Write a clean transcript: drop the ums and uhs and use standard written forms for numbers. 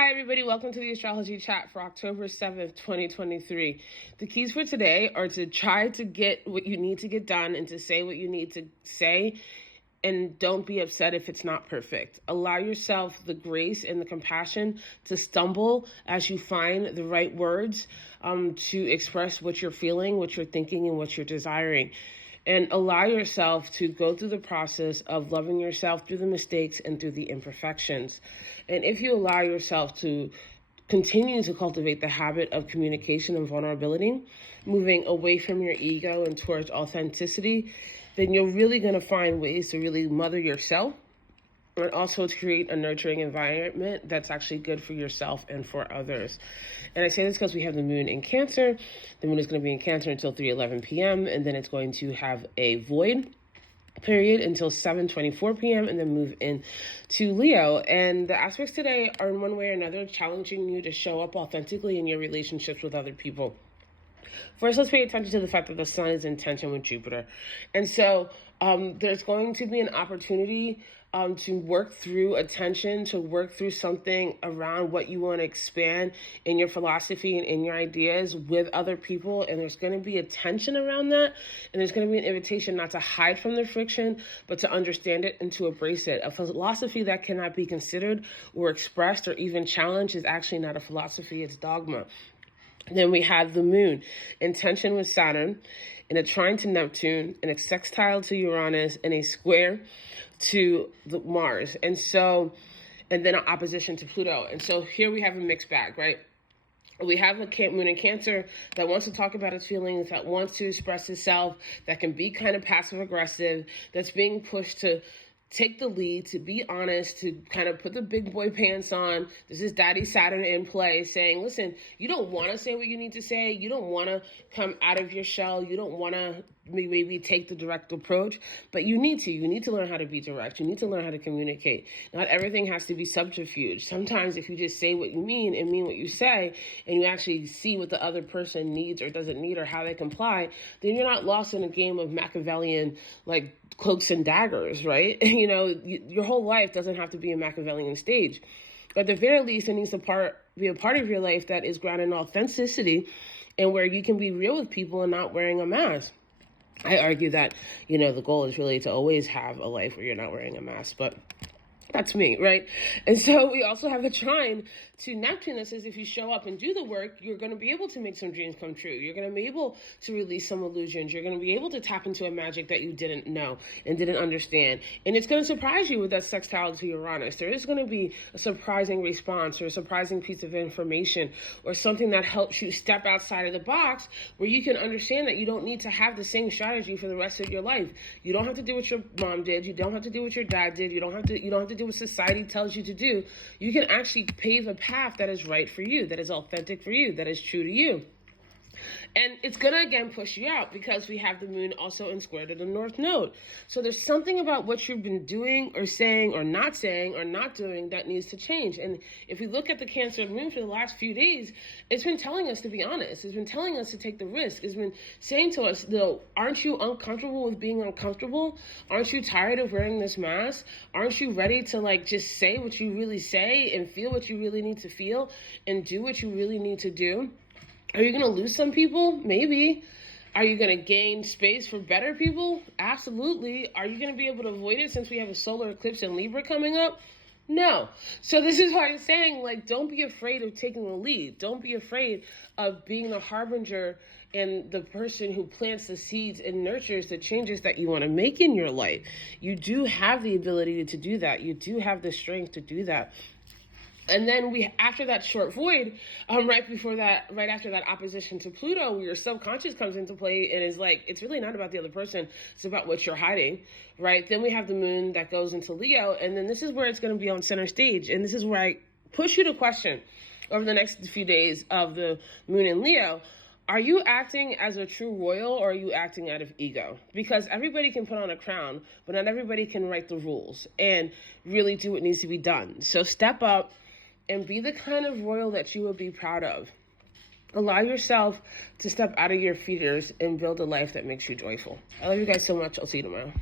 Hi, everybody. Welcome to the Astrology Chat for October 7th, 2023. The keys for today are to try to get what you need to get done and to say what you need to say. And don't be upset if it's not perfect. Allow yourself the grace and the compassion to stumble as you find the right words to express what you're feeling, what you're thinking, and what you're desiring. And allow yourself to go through the process of loving yourself through the mistakes and through the imperfections. And if you allow yourself to continue to cultivate the habit of communication and vulnerability, moving away from your ego and towards authenticity, then you're really going to find ways to really mother yourself and also to create a nurturing environment that's actually good for yourself and for others. And I say this because we have the moon in Cancer. The moon is going to be in Cancer until 3:11 p.m. and then it's going to have a void period until 7:24 p.m. and then move in to Leo. And the aspects today are in one way or another challenging you to show up authentically in your relationships with other people. First, let's pay attention to the fact that the sun is in tension with Jupiter. And so there's going to be an opportunity to work through a tension, to work through something around what you want to expand in your philosophy and in your ideas with other people. And there's going to be a tension around that. And there's going to be an invitation not to hide from the friction, but to understand it and to embrace it. A philosophy that cannot be considered or expressed or even challenged is actually not a philosophy, it's dogma. Then we have the moon in tension with Saturn, in a trine to Neptune, in a sextile to Uranus, and a square to Mars. And then an opposition to Pluto. And so here we have a mixed bag, right? We have a moon in Cancer that wants to talk about its feelings, that wants to express itself, that can be kind of passive aggressive, that's being pushed to take the lead, to be honest, to kind of put the big boy pants on. This is Daddy Saturn in play saying, listen, you don't want to say what you need to say. You don't want to come out of your shell. You don't want to maybe take the direct approach, but you need to. You need to learn how to be direct. You need to learn how to communicate. Not everything has to be subterfuge. Sometimes if you just say what you mean and mean what you say, and you actually see what the other person needs or doesn't need or how they comply, then you're not lost in a game of Machiavellian, like, cloaks and daggers, right? You know, your whole life doesn't have to be a Machiavellian stage. At the very least, it needs to be a part of your life that is grounded in authenticity and where you can be real with people and not wearing a mask. I argue that, the goal is really to always have a life where you're not wearing a mask, but that's me, right? And so we also have a trine to Neptune that says if you show up and do the work, you're going to be able to make some dreams come true. You're going to be able to release some illusions. You're going to be able to tap into a magic that you didn't know and didn't understand. And it's going to surprise you with that sextile to Uranus. There is going to be a surprising response or a surprising piece of information or something that helps you step outside of the box where you can understand that you don't need to have the same strategy for the rest of your life. You don't have to do what your mom did. You don't have to do what your dad did. You don't have to do what society tells you to do. You can actually pave a path that is right for you, that is authentic for you, that is true to you. And it's going to, again, push you out because we have the moon also in square to the North Node. So there's something about what you've been doing or saying or not doing that needs to change. And if we look at the Cancer moon for the last few days, it's been telling us to be honest. It's been telling us to take the risk. It's been saying to us, aren't you uncomfortable with being uncomfortable? Aren't you tired of wearing this mask? Aren't you ready to just say what you really say and feel what you really need to feel and do what you really need to do? Are you going to lose some people? Maybe. Are you going to gain space for better people? Absolutely. Are you going to be able to avoid it since we have a solar eclipse in Libra coming up? No. So this is why I'm saying, don't be afraid of taking the lead. Don't be afraid of being the harbinger and the person who plants the seeds and nurtures the changes that you want to make in your life. You do have the ability to do that. You do have the strength to do that. And then after that short void, right after that opposition to Pluto, your subconscious comes into play and is it's really not about the other person. It's about what you're hiding, right? Then we have the moon that goes into Leo. And then this is where it's going to be on center stage. And this is where I push you to question over the next few days of the moon in Leo. Are you acting as a true royal or are you acting out of ego? Because everybody can put on a crown, but not everybody can write the rules and really do what needs to be done. So step up and be the kind of royal that you would be proud of. Allow yourself to step out of your fears and build a life that makes you joyful. I love you guys so much. I'll see you tomorrow.